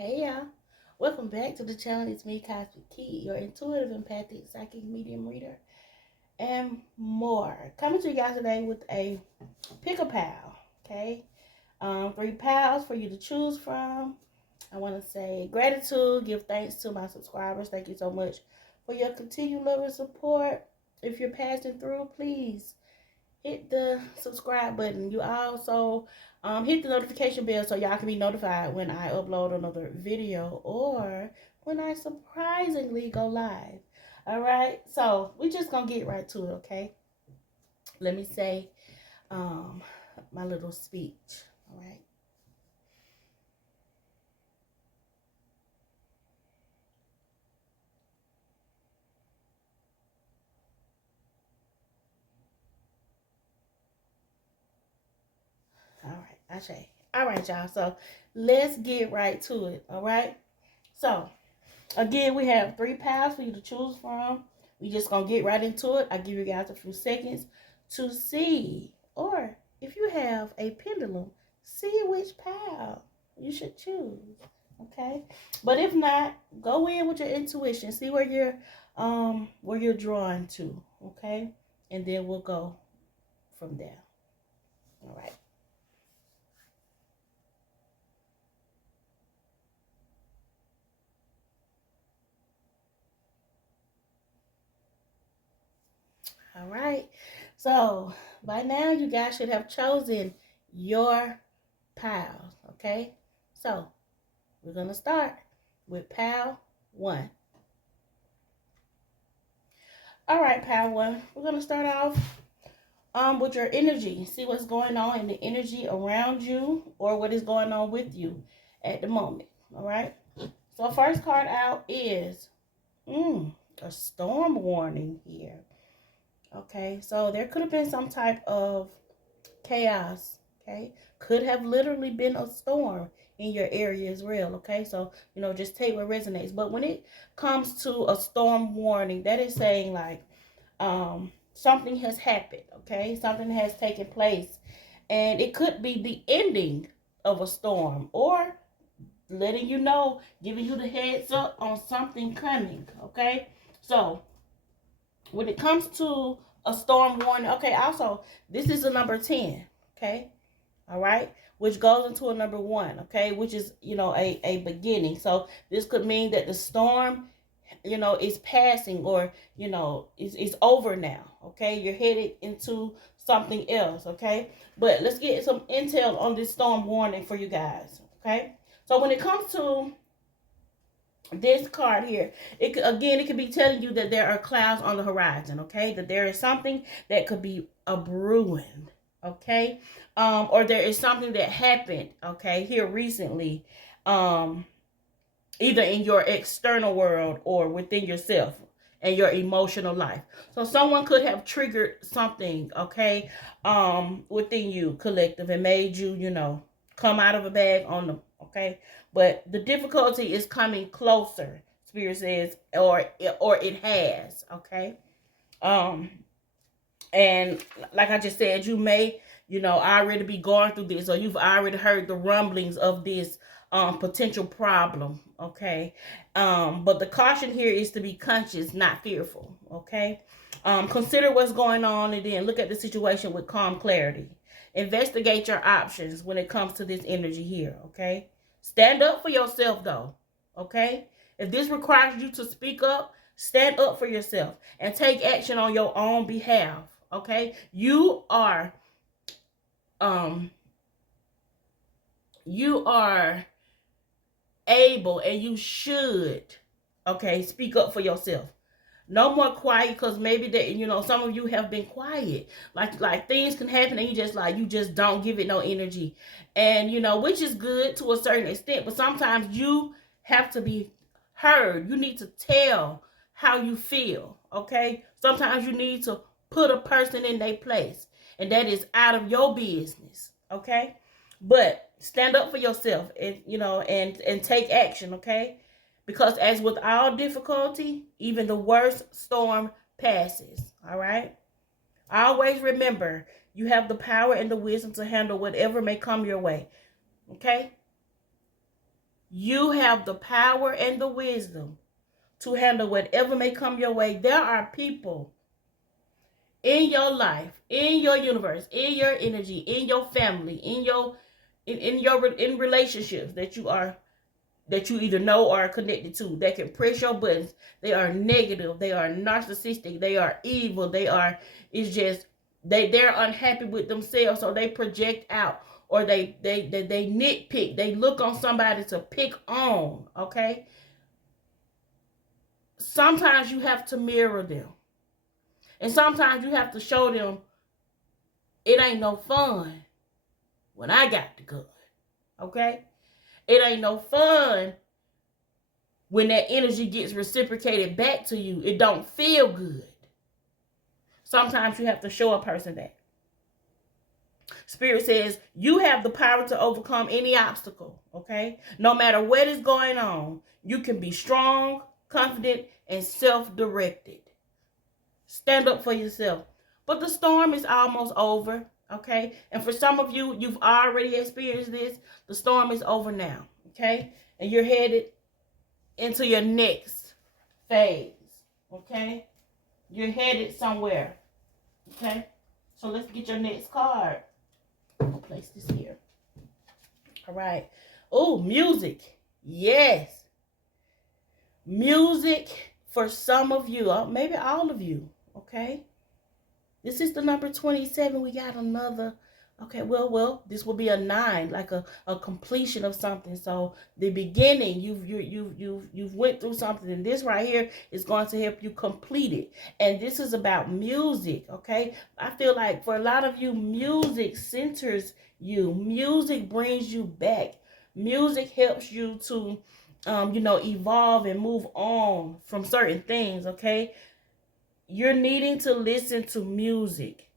Hey y'all, welcome back to the channel. It's me, CosmicKeet, your intuitive, empathic, psychic medium reader, and more. Coming to you guys today with a pick a pal, okay? 3 pals for you to choose from. I want to say gratitude, give thanks to my subscribers. Thank you so much for your continued love and support. If you're passing through, please hit the subscribe button. You also hit the notification bell so y'all can be notified when I upload another video or when I surprisingly go live. All right, so we're just gonna get right to it. Okay, let me say my little speech. All right. All right, I say. All right, y'all. So let's get right to it. All right. So again, we have 3 paths for you to choose from. We just gonna get right into it. I give you guys a few seconds to see, or if you have a pendulum, see which path you should choose. Okay, but if not, go in with your intuition. See where you're drawn to. Okay, and then we'll go from there. All right. All right. So by now, you guys should have chosen your pals. Okay. So we're gonna start with pal 1. All right, pal 1. We're gonna start off with your energy. See what's going on in the energy around you or what is going on with you at the moment. All right. So first card out is a storm warning here. Okay, so there could have been some type of chaos. Okay, could have literally been a storm in your area as well. Okay, so just take what resonates. But when it comes to a storm warning, that is saying like something has happened. Okay, something has taken place, and it could be the ending of a storm or letting you know, giving you the heads up on something coming. Okay, so when it comes to a storm warning, okay, also this is a number 10. Okay, all right, which goes into a number 1. Okay, which is a beginning. So this could mean that the storm is passing, or is over now. Okay, you're headed into something else. Okay, but let's get some intel on this storm warning for you guys. Okay, so when it comes to this card here, it could be telling you that there are clouds on the horizon. Okay, that there is something that could be a brewing. Okay, or there is something that happened, okay, here recently, either in your external world or within yourself and your emotional life. So someone could have triggered something, okay, within you, collective, and made you, come out of a bag on them. Okay, but the difficulty is coming closer. Spirit says, or it has. Okay, um, and like I just said, you may, already be going through this, or you've already heard the rumblings of this potential problem. Okay, but the caution here is to be conscious, not fearful. Okay, consider what's going on, and then look at the situation with calm clarity. Investigate your options when it comes to this energy here. Okay, stand up for yourself though. Okay, if this requires you to speak up, stand up for yourself and take action on your own behalf. Okay, um you are able, and you should, okay, speak up for yourself. No more quiet, because maybe that some of you have been quiet, like things can happen and you just don't give it no energy, and which is good to a certain extent, but sometimes you have to be heard. You need to tell how you feel. Okay, sometimes you need to put a person in their place, and that is out of your business. Okay, but stand up for yourself, and and take action. Okay, because as with all difficulty, even the worst storm passes. All right, always remember, you have the power and the wisdom to handle whatever may come your way. Okay, You have the power and the wisdom to handle whatever may come your way. There are people in your life, in your universe, in your energy, in your family, in relationships that you either know or are connected to, that can press your buttons. They are negative, they are narcissistic, they are evil, they're unhappy with themselves, so they project out, or they nitpick, they look on somebody to pick on, okay? Sometimes you have to mirror them. And sometimes you have to show them it ain't no fun when I got the gun. Okay? It ain't no fun when that energy gets reciprocated back to you. It don't feel good. Sometimes you have to show a person that. Spirit says you have the power to overcome any obstacle. Okay? No matter what is going on, you can be strong, confident, and self-directed. Stand up for yourself. But the storm is almost over, okay? And for some of you, you've already experienced this. The storm is over now, okay? And you're headed into your next phase, okay? You're headed somewhere, okay? So let's get your next card. I'll place this here. All right. Oh, music. Yes. Music for some of you, maybe all of you, okay? This is the number 27. We got another. Okay, well, this will be a 9, like a completion of something. So the beginning, you've went through something, and this right here is going to help you complete it. And this is about music, okay? I feel like for a lot of you, music centers you. Music brings you back. Music helps you to, evolve and move on from certain things, okay? You're needing to listen to music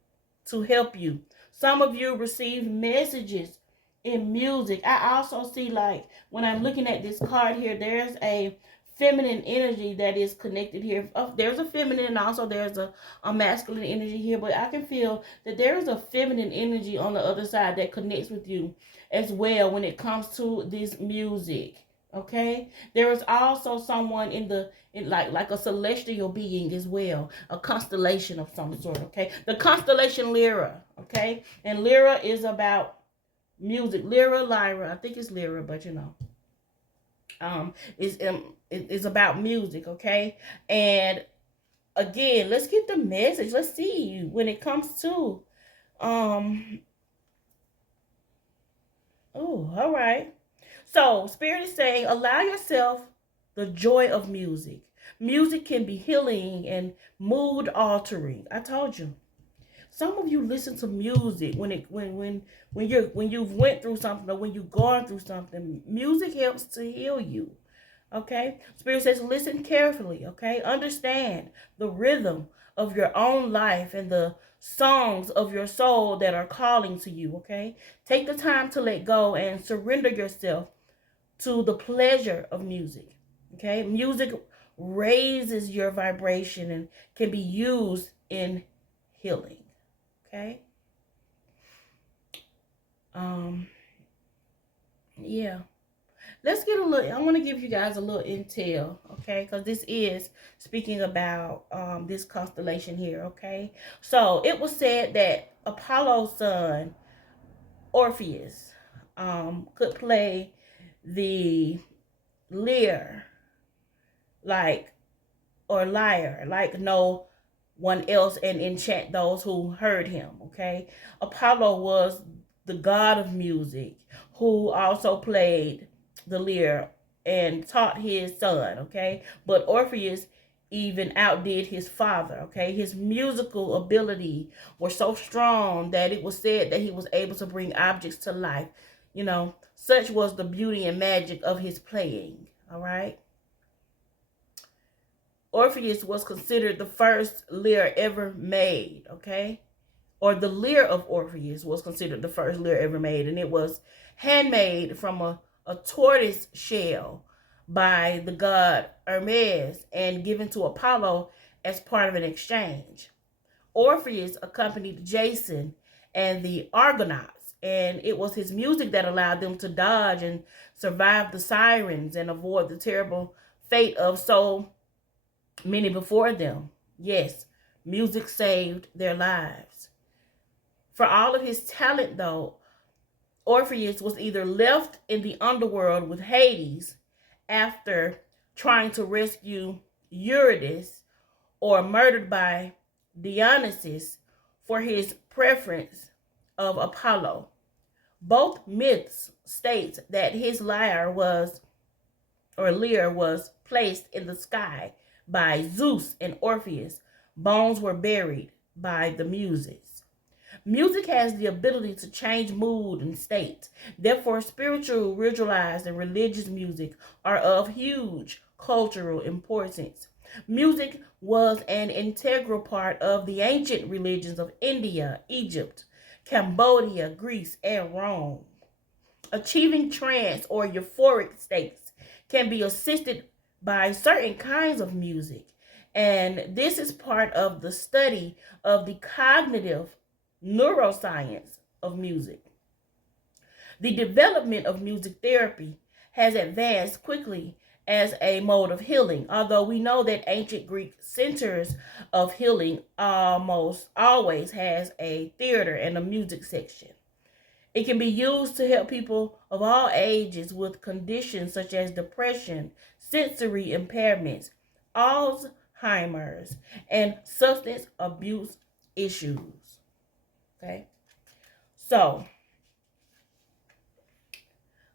to help you. Some of you receive messages in music. I also see, like, when I'm looking at this card here, there's a feminine energy that is connected here. There's a feminine, and also there's a masculine energy here, but I can feel that there's a feminine energy on the other side that connects with you as well when it comes to this music. Okay, there is also someone like a celestial being as well, a constellation of some sort. Okay, the constellation Lyra. Okay, and Lyra is about music. Lyra, I think it's Lyra, but is about music. Okay, and again, let's get the message. Let's see when it comes to oh, all right. So, Spirit is saying, allow yourself the joy of music. Music can be healing and mood altering. I told you. Some of you listen to music when you've went through something, or when you've gone through something. Music helps to heal you. Okay? Spirit says, listen carefully. Okay? Understand the rhythm of your own life and the songs of your soul that are calling to you. Okay? Take the time to let go and surrender yourself to the pleasure of music. Okay? Music raises your vibration and can be used in healing. Okay? Yeah. Let's get I want to give you guys a little intel, okay? Because this is speaking about this constellation here, okay? So it was said that Apollo's son, Orpheus, could play the lyre like no one else, and enchant those who heard him. Okay, Apollo was the god of music who also played the lyre and taught his son. Okay, but Orpheus even outdid his father. Okay, his musical ability was so strong that it was said that he was able to bring objects to life. Such was the beauty and magic of his playing. All right. Orpheus was considered the first lyre ever made, okay? Or the lyre of Orpheus was considered the first lyre ever made, and it was handmade from a tortoise shell by the god Hermes and given to Apollo as part of an exchange. Orpheus accompanied Jason and the Argonauts And it was his music that allowed them to dodge and survive the sirens and avoid the terrible fate of so many before them. Yes, music saved their lives. For all of his talent, though, Orpheus was either left in the underworld with Hades after trying to rescue Eurydice, or murdered by Dionysus for his preference of Apollo. Both myths state that his lyre was placed in the sky by Zeus and Orpheus. Bones were buried by the Muses. Music has the ability to change mood and state. Therefore, spiritual, ritualized, and religious music are of huge cultural importance. Music was an integral part of the ancient religions of India, Egypt, Cambodia, Greece, and Rome. Achieving trance or euphoric states can be assisted by certain kinds of music, and this is part of the study of the cognitive neuroscience of music. The development of music therapy has advanced quickly as a mode of healing, although we know that ancient Greek centers of healing almost always has a theater and a music section. It can be used to help people of all ages with conditions such as depression, sensory impairments, Alzheimer's, and substance abuse issues. Okay, so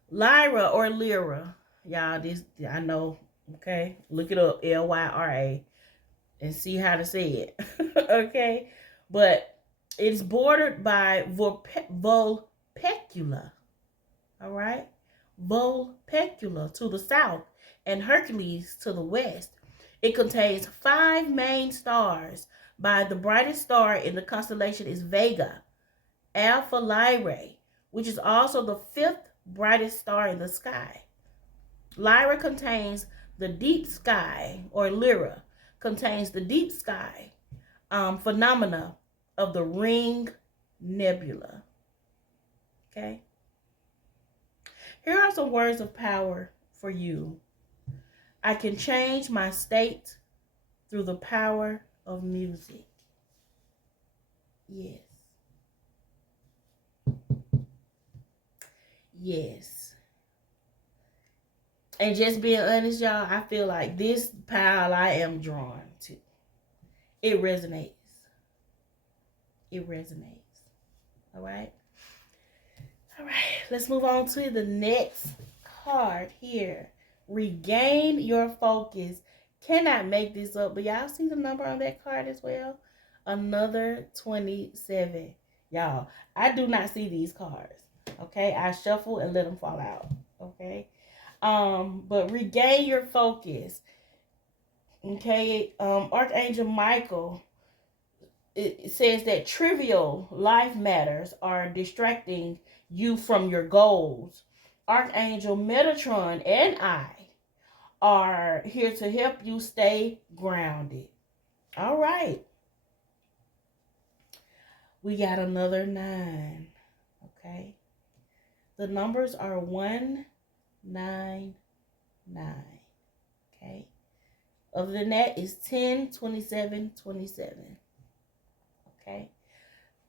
lyra or lyra, y'all, this I know. Okay, look it up, Lyra, and see how to say it. Okay, but it's bordered by Vulpecula. All right, Vulpecula to the south and Hercules to the west. It contains 5 main stars. By the brightest star in the constellation is Vega, Alpha Lyrae, which is also the 5th brightest star in the sky. Lyra contains the deep sky, or Lyra contains the deep sky phenomena of the Ring Nebula. Okay? Here are some words of power for you. I can change my state through the power of music. Yes. Yes. And just being honest, y'all, I feel like this pile I am drawn to. It resonates. It resonates. All right? All right. Let's move on to the next card here. Regain your focus. Cannot make this up, but y'all see the number on that card as well? Another 27. Y'all, I do not see these cards. Okay? I shuffle and let them fall out. Okay? But regain your focus. Okay? Archangel Michael, it says that trivial life matters are distracting you from your goals. Archangel Metatron and I are here to help you stay grounded. All right. We got another 9. Okay. The numbers are 199. Okay. Other than that is 10, 27, 27. Okay.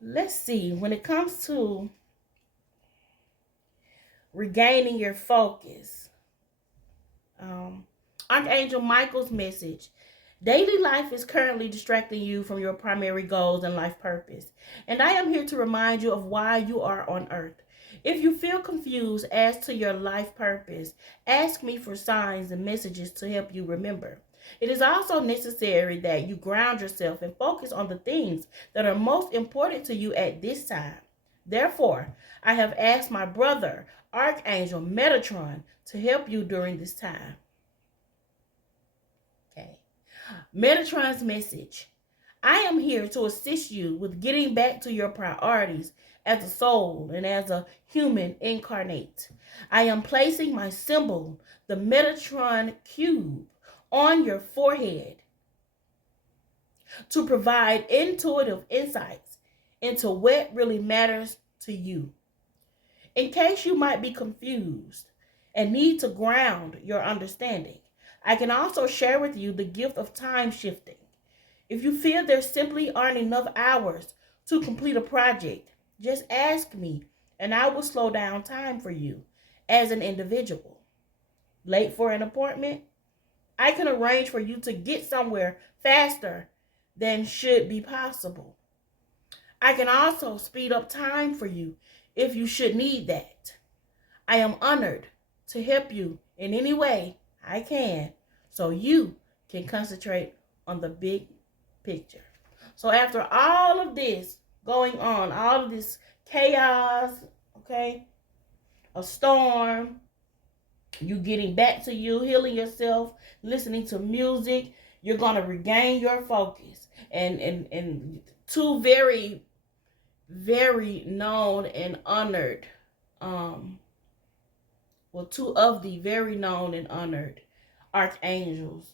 Let's see. When it comes to regaining your focus, Archangel Michael's message: daily life is currently distracting you from your primary goals and life purpose, and I am here to remind you of why you are on earth. If you feel confused as to your life purpose, ask me for signs and messages to help you remember. It is also necessary that you ground yourself and focus on the things that are most important to you at this time. Therefore, I have asked my brother, Archangel Metatron, to help you during this time. Okay. Metatron's message: I am here to assist you with getting back to your priorities as a soul and as a human incarnate. I am placing my symbol, the Metatron cube, on your forehead to provide intuitive insights into what really matters to you. In case you might be confused and need to ground your understanding, I can also share with you the gift of time shifting. If you feel there simply aren't enough hours to complete a project, just ask me and I will slow down time for you as an individual. Late for an appointment? I can arrange for you to get somewhere faster than should be possible. I can also speed up time for you if you should need that. I am honored to help you in any way I can so you can concentrate on the big picture. So after all of this going on, all of this chaos, okay, a storm, you getting back to you, healing yourself, listening to music, you're going to regain your focus. And two very, very known and honored, two of the very known and honored archangels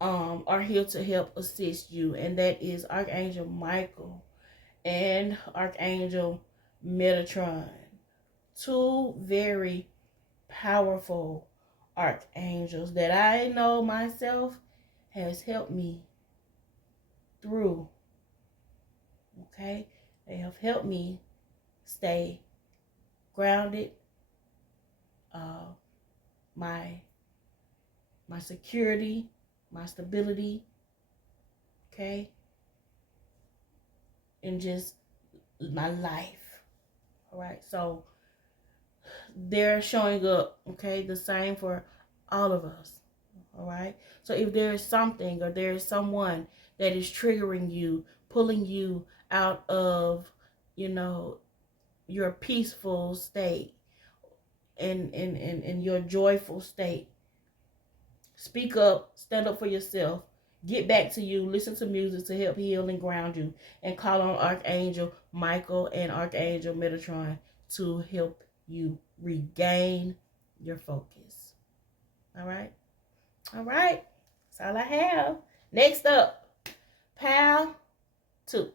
are here to help assist you, and that is Archangel Michael and Archangel Metatron. Two very powerful archangels that I know myself has helped me through. Okay? They have helped me stay grounded. My security, my stability, okay? And just my life. All right? So they're showing up, okay? The same for all of us. All right? So if there is something or there is someone that is triggering you, pulling you out of, your peaceful state and your joyful state, speak up, stand up for yourself, get back to you, listen to music to help heal and ground you, and call on Archangel Michael and Archangel Metatron to help you regain your focus. All right? All right. That's all I have. Next up, Pal 2.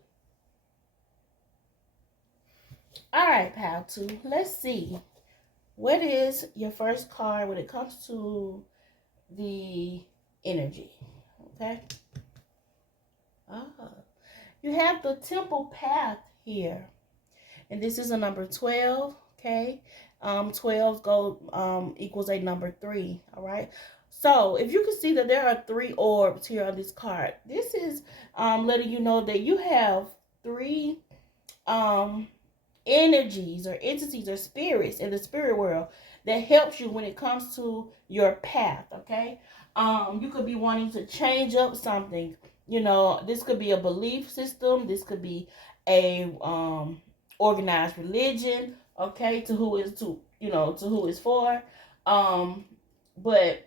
All right, Pal 2. Let's see. What is your first card when it comes to the energy? Okay. You have the Temple Path here. And this is a number 12. Okay. 12 equals a number 3. All right. So if you can see that there are 3 orbs here on this card, this is letting you know that you have 3 energies or entities or spirits in the spirit world that helps you when it comes to your path. Okay. You could be wanting to change up something. This could be a belief system. This could be a organized religion. Okay, to who is for. But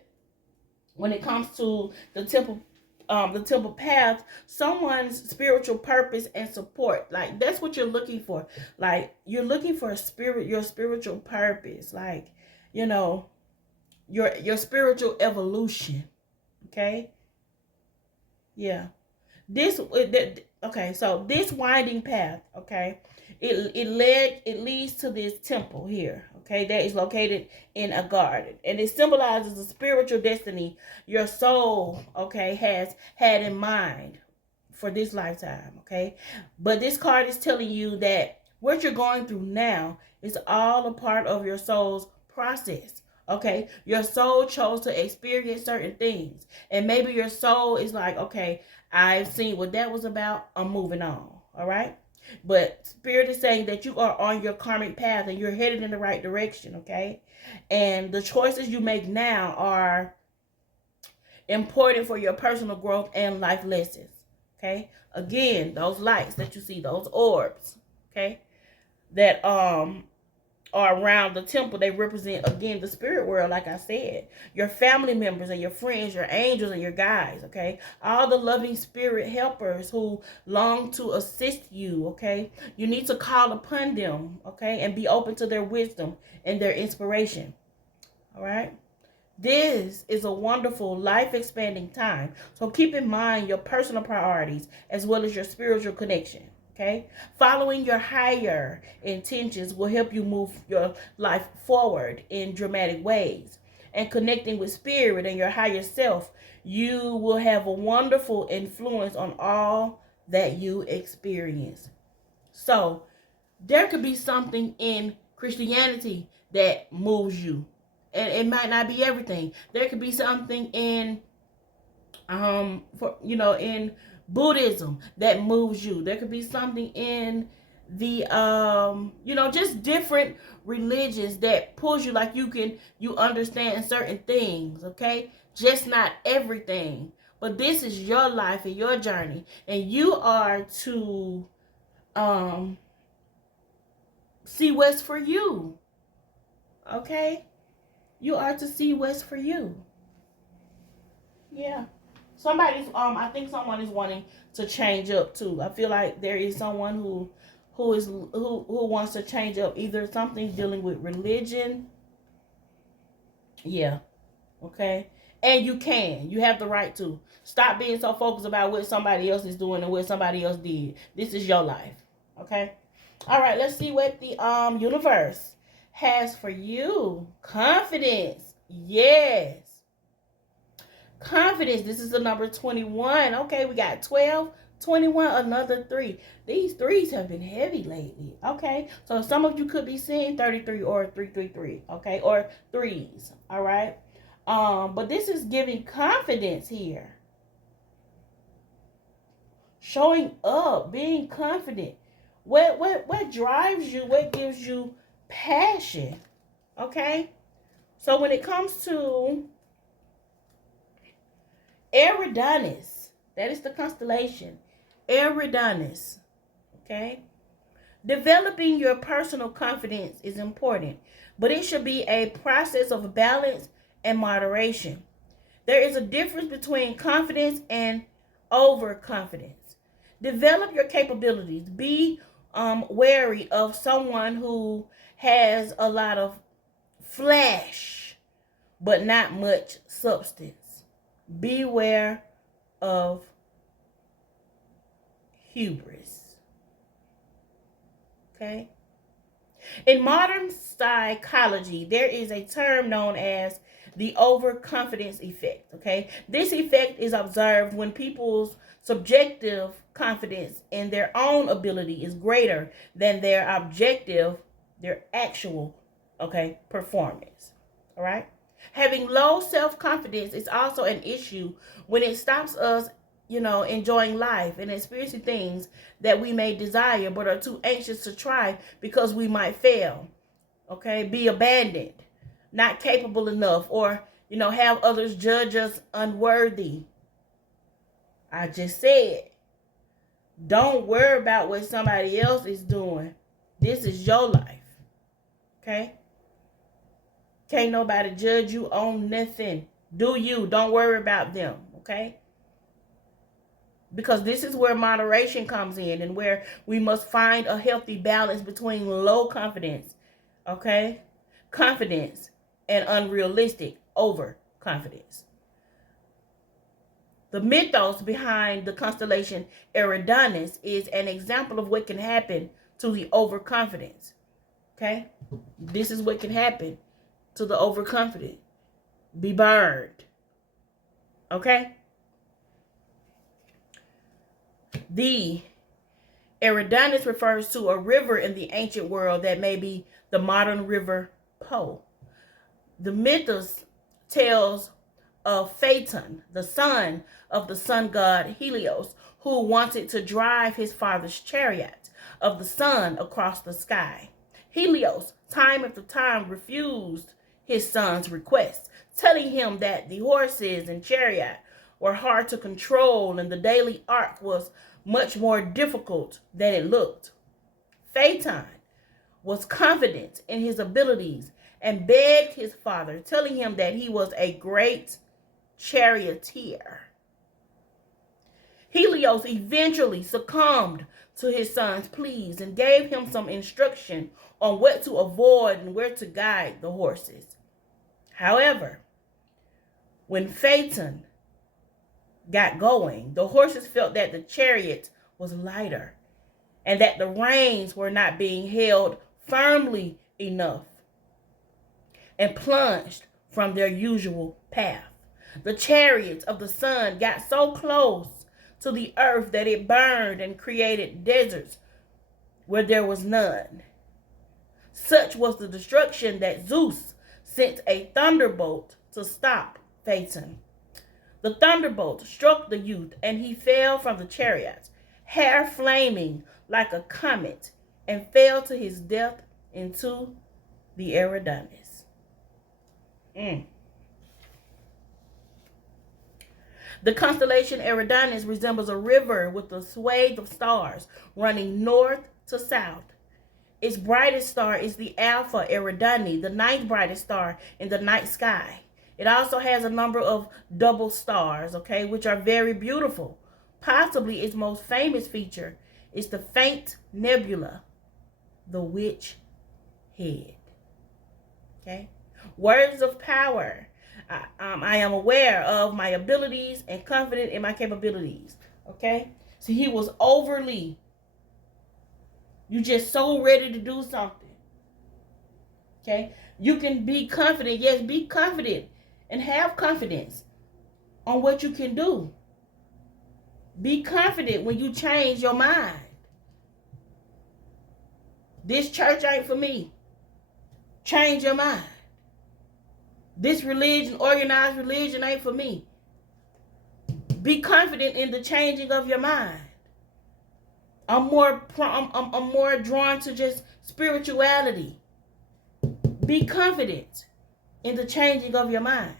when it comes to the temple path, someone's spiritual purpose and support, like that's what you're looking for. Like you're looking for your spiritual purpose, like your spiritual evolution. Okay. Yeah. Okay, so this winding path, okay, it leads to this temple here, okay, that is located in a garden, and it symbolizes the spiritual destiny your soul, okay, has had in mind for this lifetime, okay. But this card is telling you that what you're going through now is all a part of your soul's process. Okay, your soul chose to experience certain things, and maybe your soul is like, okay, I've seen what that was about, I'm moving on. All right, but Spirit is saying that you are on your karmic path and you're headed in the right direction. Okay, and the choices you make now are important for your personal growth and life lessons. Okay, again, those lights that you see, those orbs, okay, that are around the temple, they represent, again, the spirit world. Like I said, your family members and your friends, your angels and your guides, okay, all the loving spirit helpers who long to assist you. Okay, you need to call upon them, okay, and be open to their wisdom and their inspiration. All right, this is a wonderful life expanding time, so keep in mind your personal priorities as well as your spiritual connection. Okay? Following your higher intentions will help you move your life forward in dramatic ways. And connecting with spirit and your higher self, you will have a wonderful influence on all that you experience. So, there could be something in Christianity that moves you. And it might not be everything. There could be something in in Buddhism that moves you. There could be something in the just different religions that pulls you, like you understand certain things, okay? Just not everything. But this is your life and your journey, and you are to see what's for you. Okay? You are to see what's for you. Yeah. I think someone is wanting to change up too. I feel like there is someone who wants to change up, either something dealing with religion. Yeah. Okay. And you have the right to stop being so focused about what somebody else is doing and what somebody else did. This is your life. Okay. All right, let's see what the universe has for you. Confidence. Yes. Confidence. This is the number 21. Okay, we got 12, 21, another 3. These 3s have been heavy lately. Okay, so some of you could be seeing 33 or 333. Okay, or 3s. All right. But this is giving confidence here. Showing up, being confident. What drives you? What gives you passion? Okay, so when it comes to Eridanus, that is the constellation Eridanus. Okay, developing your personal confidence is important, but it should be a process of balance and moderation. There is a difference between confidence and overconfidence. Develop your capabilities. Be wary of someone who has a lot of flash but not much substance. Beware of hubris. Okay? In modern psychology, there is a term known as the overconfidence effect. Okay? This effect is observed when people's subjective confidence in their own ability is greater than their actual, performance. All right? Having low self-confidence is also an issue when it stops us, enjoying life and experiencing things that we may desire but are too anxious to try because we might fail, okay? Be abandoned, not capable enough, or, have others judge us unworthy. I just said, don't worry about what somebody else is doing. This is your life, okay? Can't nobody judge you on nothing. Do you? Don't worry about them, okay? Because this is where moderation comes in, and where we must find a healthy balance between low confidence, okay? Confidence and unrealistic overconfidence. The mythos behind the constellation Eridanus is an example of what can happen to the overconfidence, okay? This is what can happen to the overconfident. Be burned, okay? The Eridanus refers to a river in the ancient world that may be the modern river Po. The mythos tells of Phaeton, the son of the sun god Helios, who wanted to drive his father's chariot of the sun across the sky. Helios, time after time, refused his son's request, telling him that the horses and chariot were hard to control and the daily arc was much more difficult than it looked. Phaeton was confident in his abilities and begged his father, telling him that he was a great charioteer. Helios eventually succumbed to his son's pleas and gave him some instruction on what to avoid and where to guide the horses. However, when Phaeton got going, the horses felt that the chariot was lighter and that the reins were not being held firmly enough and plunged from their usual path. The chariots of the sun got so close to the earth that it burned and created deserts where there was none. Such was the destruction that Zeus sent a thunderbolt to stop Phaeton. The thunderbolt struck the youth, and he fell from the chariots, hair flaming like a comet, and fell to his death into the Eridanus. The constellation Eridanus resembles a river with a swathe of stars running north to south. Its brightest star is the Alpha Eridani, the ninth brightest star in the night sky. It also has a number of double stars, which are very beautiful. Possibly its most famous feature is the faint nebula, the witch head. Words of power. I am aware of my abilities and confident in my capabilities. So he was overly, you just so ready to do something. You can be confident. Yes, be confident and have confidence on what you can do. Be confident when you change your mind. This church ain't for me. Change your mind. This religion, organized religion, ain't for me. Be confident in the changing of your mind. I'm more drawn to just spirituality. Be confident in the changing of your mind.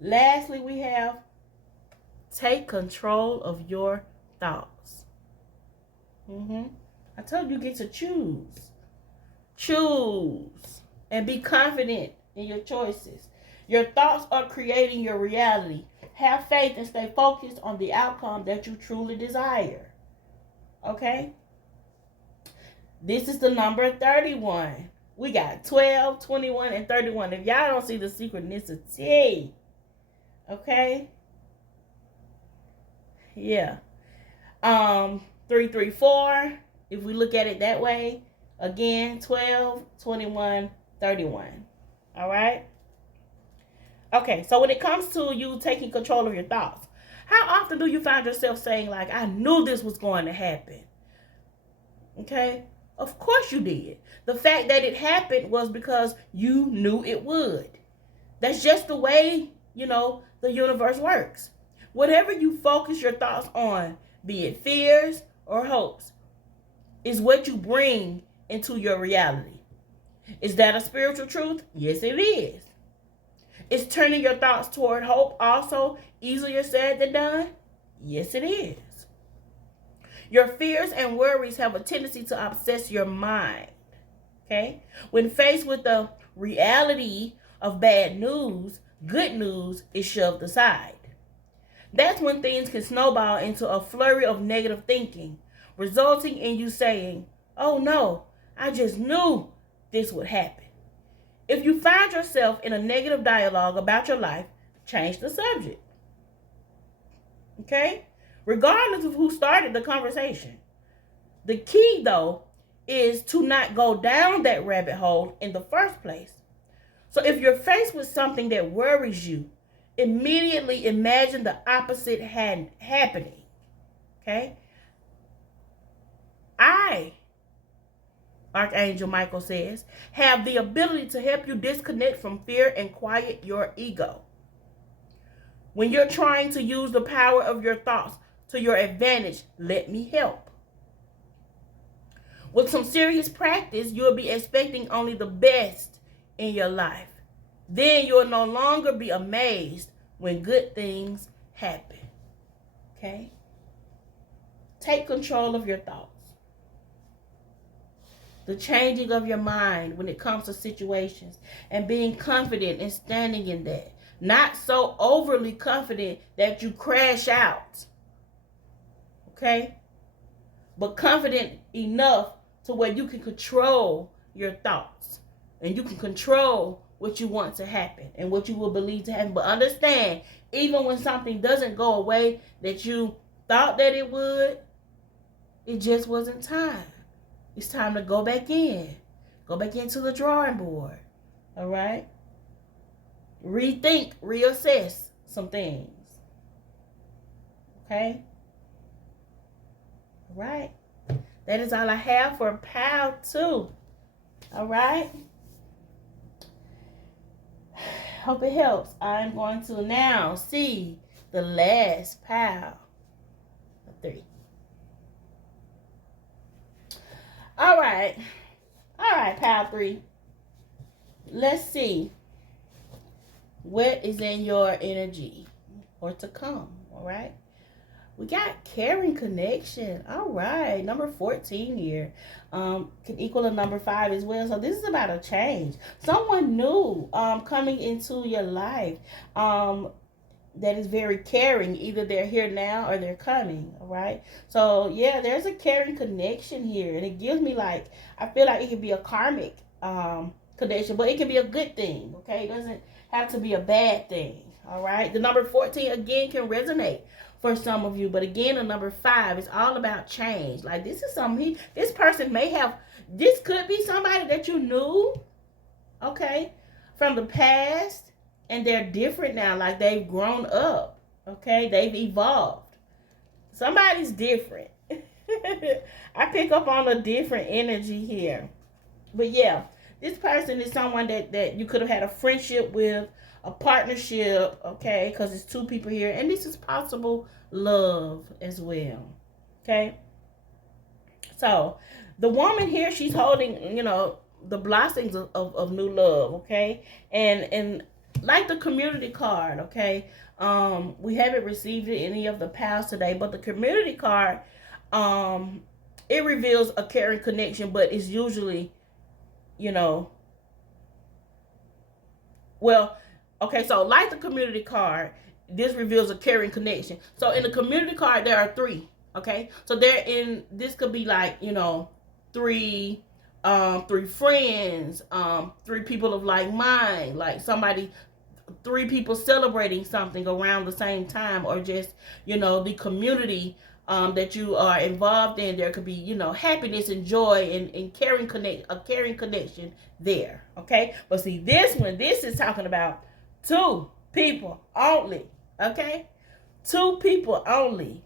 Lastly, we have take control of your thoughts. I told you get to choose. Choose and be confident in your choices. Your thoughts are creating your reality. Have faith and stay focused on the outcome that you truly desire. This is the number 31. We got 12, 21, and 31. If y'all don't see the synchronicity, yeah. 334, if we look at it that way, again, 12, 21, 31. All right? So when it comes to you taking control of your thoughts, how often do you find yourself saying, like, I knew this was going to happen? Of course you did. The fact that it happened was because you knew it would. That's just the way, the universe works. Whatever you focus your thoughts on, be it fears or hopes, is what you bring into your reality. Is that a spiritual truth? Yes, it is. Is turning your thoughts toward hope also easier said than done? Yes, it is. Your fears and worries have a tendency to obsess your mind. When faced with the reality of bad news, good news is shoved aside. That's when things can snowball into a flurry of negative thinking, resulting in you saying, oh no, I just knew this would happen. If you find yourself in a negative dialogue about your life, change the subject. Regardless of who started the conversation. The key, though, is to not go down that rabbit hole in the first place. So if you're faced with something that worries you, immediately imagine the opposite happening. I, Archangel Michael says, have the ability to help you disconnect from fear and quiet your ego. When you're trying to use the power of your thoughts to your advantage, let me help. With some serious practice, you'll be expecting only the best in your life. Then you'll no longer be amazed when good things happen. Take control of your thoughts. The changing of your mind when it comes to situations and being confident and standing in that. Not so overly confident that you crash out. But confident enough to where you can control your thoughts. And you can control what you want to happen and what you will believe to happen. But understand, even when something doesn't go away that you thought that it would. It just wasn't time. It's time to go back in. Go back into the drawing board. All right? Rethink, reassess some things. Okay? All right? That is all I have for pile 2. All right? Hope it helps. I'm going to now see the last pile 3. All right, pile 3. Let's see what is in your energy or to come. All right, we got caring connection. All right, number 14 here can equal a number 5 as well. So this is about a change. Someone new coming into your life that is very caring. Either they're here now or they're coming. All right, so yeah, there's a caring connection here, and it gives me like, I feel like it could be a karmic connection, but it can be a good thing. Okay, it doesn't have to be a bad thing. All right, the number 14 again can resonate for some of you, but again, the number 5 is all about change. Like, this is something this person may have. This could be somebody that you knew, okay, from the past, and they're different now. Like, they've grown up, okay, they've evolved. Somebody's different. I pick up on a different energy here, but yeah, this person is someone that you could have had a friendship with, a partnership, okay, because it's 2 people here, and this is possible love as well. Okay, so the woman here, she's holding, you know, the blossoms of new love. Okay, and like the community card, okay, we haven't received any of the piles today, but the community card, it reveals a caring connection, but it's usually, you know, well, okay, so like the community card, this reveals a caring connection. So in the community card, there are 3, okay? So this could be like, you know, 3 friends, 3 people of like mind, like somebody, 3 people celebrating something around the same time, or just, you know, the community that you are involved in. There could be, you know, happiness and joy and a caring connection there, okay? But see, this is talking about 2 people only, okay? 2 people only,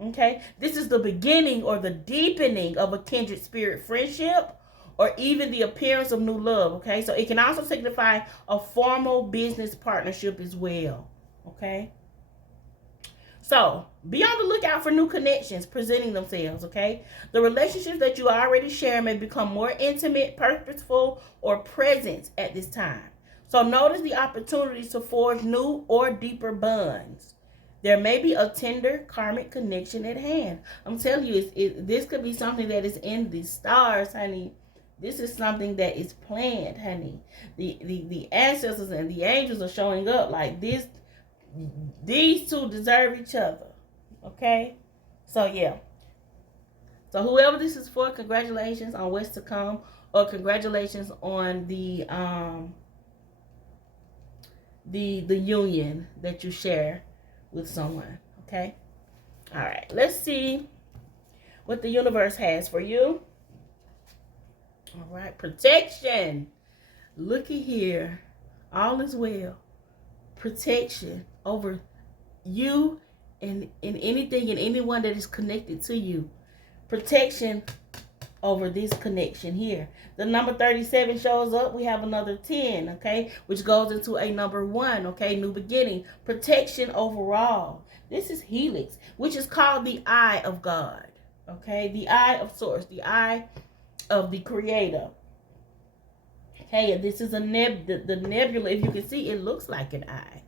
okay? This is the beginning or the deepening of a kindred spirit friendship, or even the appearance of new love, okay? So it can also signify a formal business partnership as well, okay? So be on the lookout for new connections presenting themselves, okay? The relationships that you already share may become more intimate, purposeful, or present at this time. So notice the opportunities to forge new or deeper bonds. There may be a tender karmic connection at hand. I'm telling you, this could be something that is in the stars, honey. This is something that is planned, honey. The ancestors and the angels are showing up like this. These 2 deserve each other, okay? So yeah. So whoever this is for, congratulations on what's to come, or congratulations on the union that you share with someone, okay? All right, let's see what the universe has for you. All right, protection. Looky here. All is well. Protection over you and anything and anyone that is connected to you. Protection over this connection here. The number 37 shows up. We have another 10, okay, which goes into a number 1, okay, new beginning. Protection overall. This is Helix, which is called the eye of God, okay, the eye of Source, the eye of the Creator. Okay, and this is the nebula. If you can see, it looks like an eye.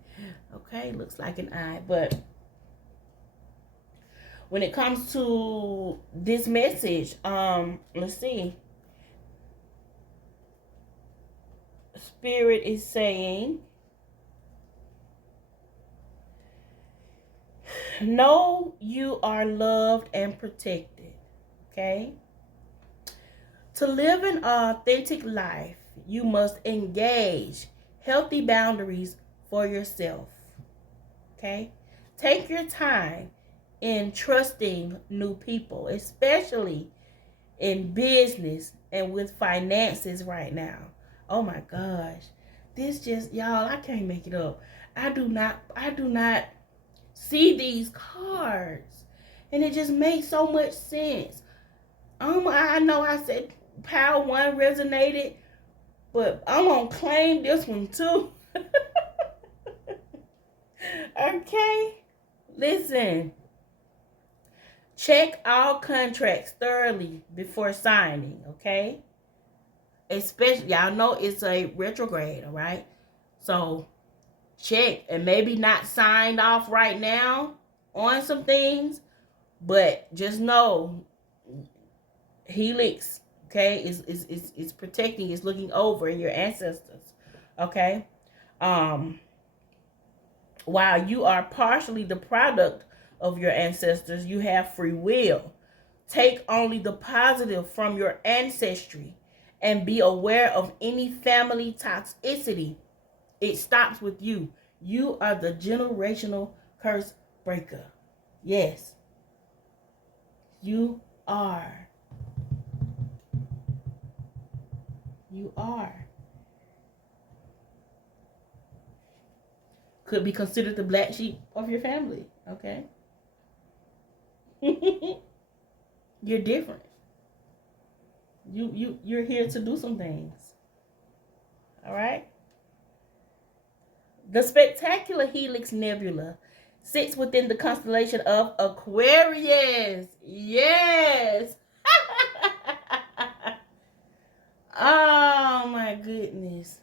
Okay, looks like an eye. But when it comes to this message, let's see. Spirit is saying, know you are loved and protected. Okay? To live an authentic life, you must engage healthy boundaries for yourself. Okay? Take your time in trusting new people, especially in business and with finances right now. Oh my gosh. This just, y'all, I can't make it up. I do not see these cards. And it just makes so much sense. I know I said Power One resonated, but I'm gonna claim this one too. Okay? Listen. Check all contracts thoroughly before signing, okay? Especially, y'all know it's a retrograde, all right? So, check, and maybe not signed off right now on some things, but just know, Helix, okay, is protecting, is looking over your ancestors, okay? While you are partially the product of your ancestors, you have free will. Take only the positive from your ancestry and be aware of any family toxicity. It stops with you. You are the generational curse breaker. Yes, you are. You are. Could be considered the black sheep of your family, okay? You're different. You're here to do some things. All right? The spectacular Helix Nebula sits within the constellation of Aquarius. Yes. Oh my goodness.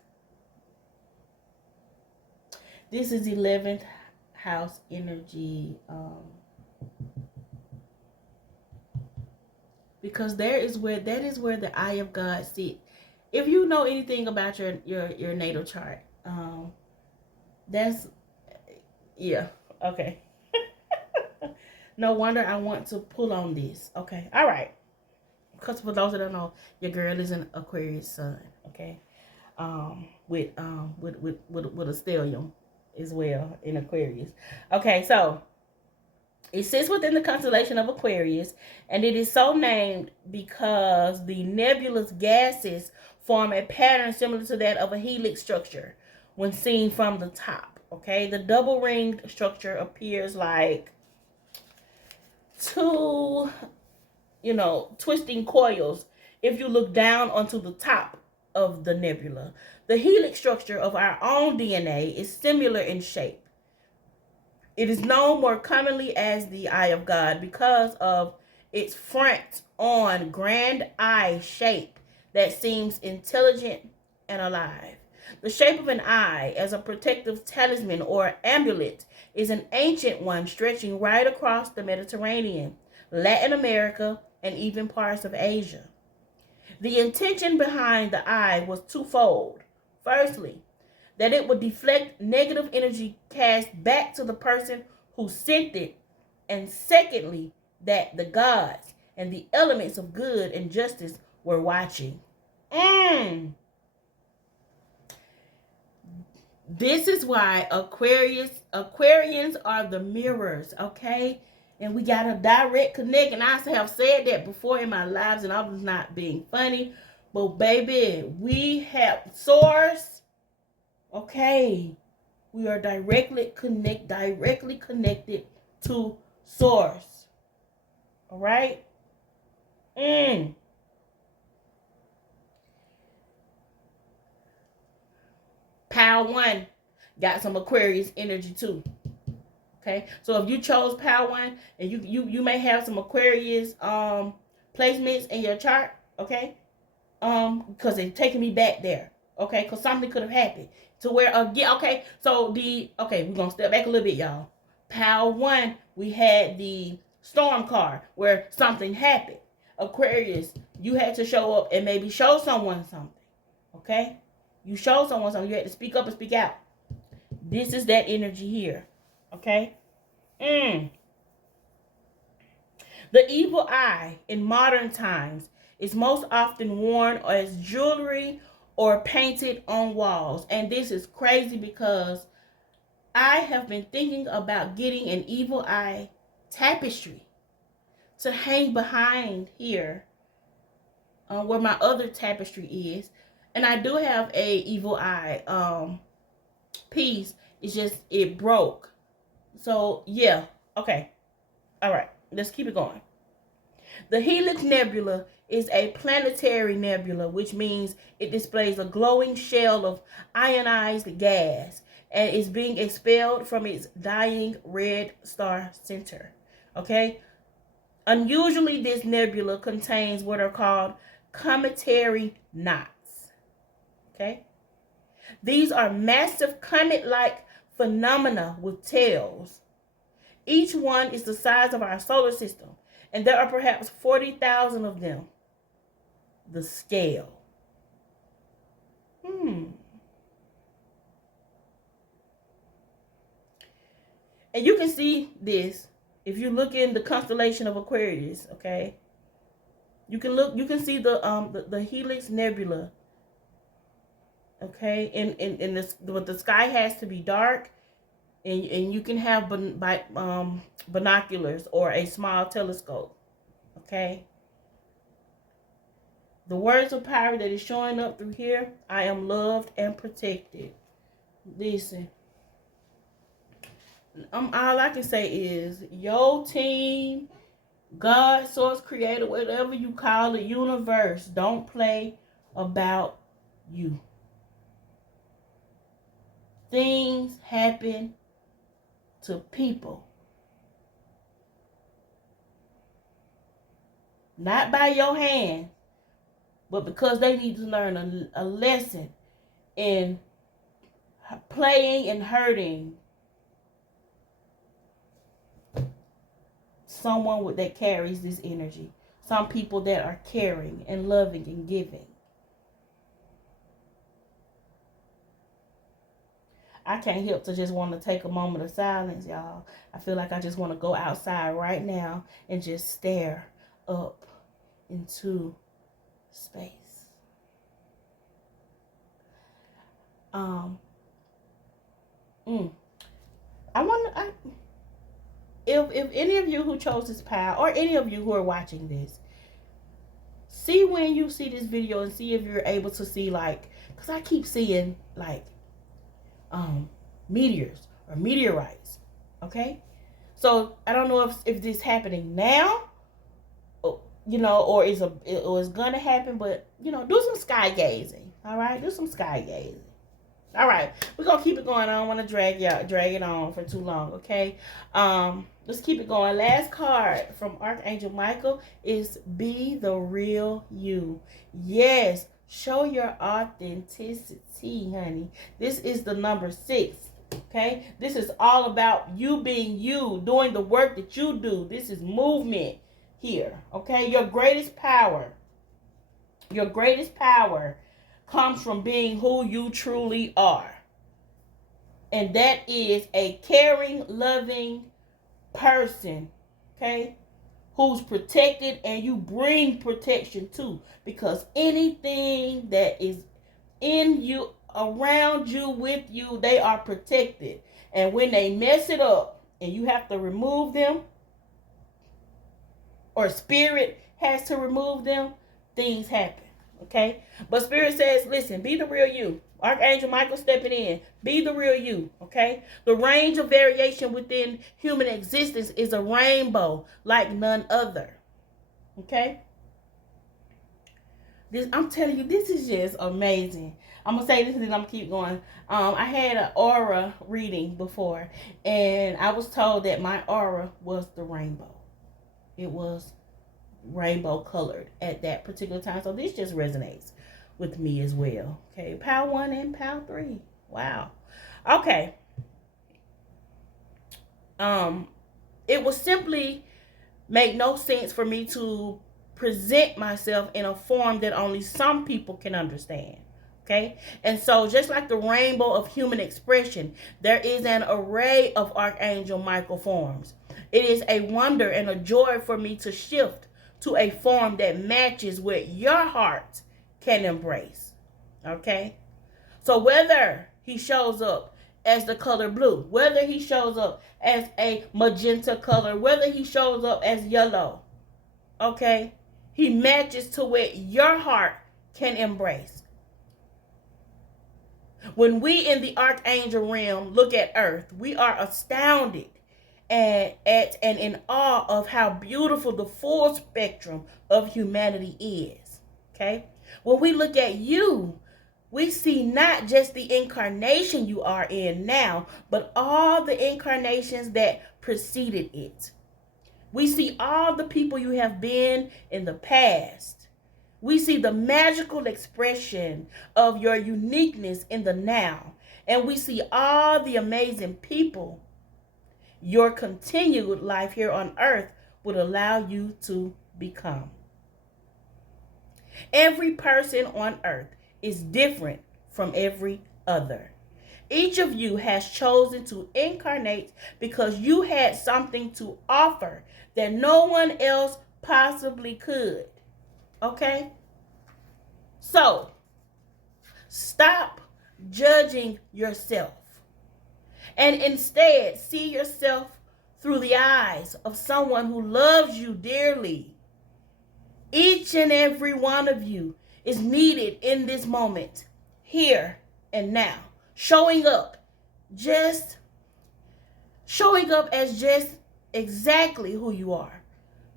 This is 11th house energy. Because that is where the eye of God sits. If you know anything about your natal chart, that's, yeah, okay. No wonder I want to pull on this. Okay, all right. Because for those that don't know, your girl is an Aquarius sun. Okay, with a stellium as well in Aquarius. Okay, so it sits within the constellation of Aquarius, and it is so named because the nebulous gases form a pattern similar to that of a helix structure when seen from the top. Okay, the double ringed structure appears like two, twisting coils if you look down onto the top of the nebula. The helix structure of our own DNA is similar in shape. It is known more commonly as the eye of God because of its front-on grand eye shape that seems intelligent and alive. The shape of an eye as a protective talisman or amulet is an ancient one stretching right across the Mediterranean, Latin America, and even parts of Asia. The intention behind the eye was twofold. Firstly, that it would deflect negative energy cast back to the person who sent it. And secondly, that the gods and the elements of good and justice were watching. This is why Aquarians are the mirrors, okay? And we got a direct connect. And I have said that before in my lives, and I was not being funny. But baby, we have source. Okay, we are directly connected to source. All right. Power One got some Aquarius energy too. Okay, so if you chose Power One, and you may have some Aquarius placements in your chart. Okay, because it's taking me back there. Okay, because something could have happened to where okay, so we're gonna step back a little bit, y'all. Power One, we had the storm card where something happened. Aquarius, you had to show up and maybe show someone something. Okay, you showed someone something. You had to speak up and speak out. This is that energy here. Okay. The evil eye in modern times is most often worn as jewelry or painted on walls. And this is crazy because I have been thinking about getting an evil eye tapestry to hang behind here where my other tapestry is. And I do have a evil eye piece. It's just, it broke. So, yeah. Okay. All right. Let's keep it going. The Helix Nebula is a planetary nebula, which means it displays a glowing shell of ionized gas and is being expelled from its dying red star center. Okay? Unusually, this nebula contains what are called cometary knots. Okay? These are massive comet-like phenomena with tails. Each one is the size of our solar system, and there are perhaps 40,000 of them. The scale. And you can see this if you look in the constellation of Aquarius, okay? You can see the Helix Nebula. Okay? In this, but the sky has to be dark, and you can have binoculars or a small telescope. Okay? The words of power that is showing up through here: I am loved and protected. Listen. All I can say is, your team, God, source, creator, whatever you call it, universe, don't play about you. Things happen to people. Not by your hand, but because they need to learn a lesson in playing and hurting someone that carries this energy. Some people that are caring and loving and giving. I can't help to just want to take a moment of silence, y'all. I feel like I just want to go outside right now and just stare up into space. I wonder if any of you who chose this pile, or any of you who are watching this, see when you see this video and see if you're able to see, like, because I keep seeing like meteors or meteorites. Okay, so I don't know if this happening now, or is gonna happen, but do some sky gazing. All right, do some sky gazing. All right, we're gonna keep it going. I don't want to drag it on for too long. Okay, let's keep it going. Last card from Archangel Michael is Be the Real You. Yes, show your authenticity, honey. This is the number 6. Okay, this is all about you being you, doing the work that you do. This is movement here. Okay, your greatest power comes from being who you truly are. And that is a caring, loving person, okay, who's protected, and you bring protection too, because anything that is in you, around you, with you, they are protected. And when they mess it up and you have to remove them, or spirit has to remove them, things happen. Okay, but Spirit says, listen, be the real you. Archangel Michael stepping in. Be the real you. Okay, the range of variation within human existence is a rainbow like none other. Okay, I'm telling you, this is just amazing. I'm gonna say this and then I'm gonna keep going. I had an aura reading before, and I was told that my aura was the rainbow. It was rainbow colored at that particular time, so this just resonates with me as well. Okay, pile 1 and pile 3. Wow. Okay. It would simply make no sense for me to present myself in a form that only some people can understand. Okay, and so just like the rainbow of human expression, there is an array of Archangel Michael forms. It is a wonder and a joy for me to shift to a form that matches what your heart can embrace. Okay? So whether he shows up as the color blue, whether he shows up as a magenta color, whether he shows up as yellow, okay? He matches to what your heart can embrace. When we in the archangel realm look at Earth, we are astounded and in awe of how beautiful the full spectrum of humanity is, okay? When we look at you, we see not just the incarnation you are in now, but all the incarnations that preceded it. We see all the people you have been in the past. We see the magical expression of your uniqueness in the now. And we see all the amazing people your continued life here on earth would allow you to become. Every person on earth is different from every other. Each of you has chosen to incarnate because you had something to offer that no one else possibly could. Okay? So, stop judging yourself and instead see yourself through the eyes of someone who loves you dearly. Each and every one of you is needed in this moment, here and now, showing up as just exactly who you are.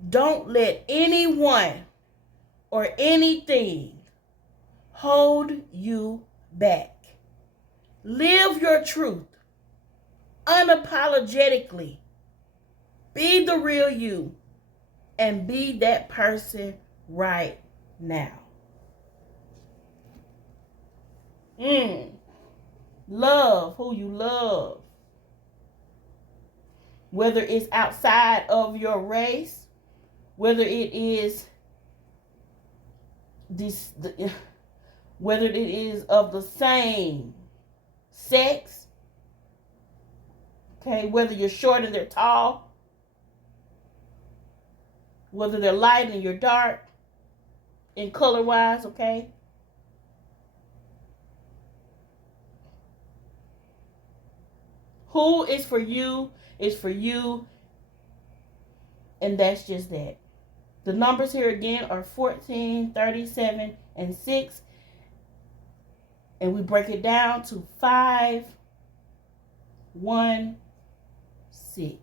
Don't let anyone or anything hold you back. Live your truth unapologetically. Be the real you and be that person right now. Love who you love. Whether it's outside of your race, whether it is whether it is of the same sex, okay, whether you're short and they're tall, whether they're light and you're dark, in color wise, okay? Who is for you is for you, and that's just that. The numbers here again are 14, 37, and 6. And we break it down to 5, 1, 6.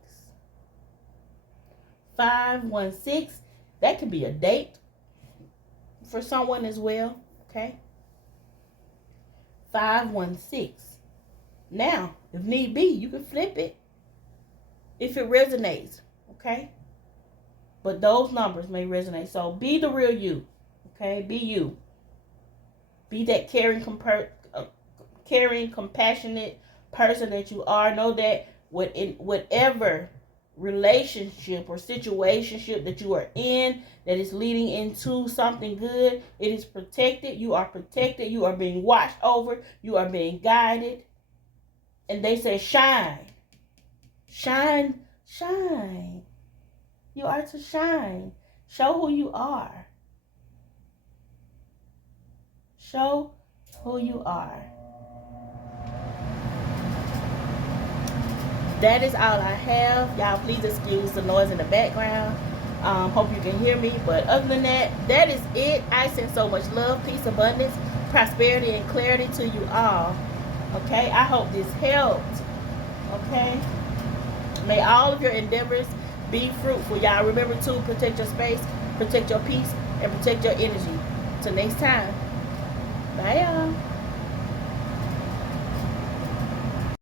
5, 1, 6. That could be a date for someone as well, okay? 5, 1, 6. Now, if need be, you can flip it if it resonates, okay? But those numbers may resonate. So be the real you, okay? Be you. Be that caring, compassionate person that you are. Know that whatever relationship or situationship that you are in that is leading into something good, it is protected. You are protected. You are being watched over. You are being guided. And they say, shine. Shine, shine. You are to shine. Show who you are. Show who you are. That is all I have. Y'all please excuse the noise in the background. Hope you can hear me. But other than that, that is it. I send so much love, peace, abundance, prosperity, and clarity to you all. Okay, I hope this helped. Okay, may all of your endeavors be fruitful. Y'all remember to protect your space, protect your peace, and protect your energy. Till next time. Bye, y'all.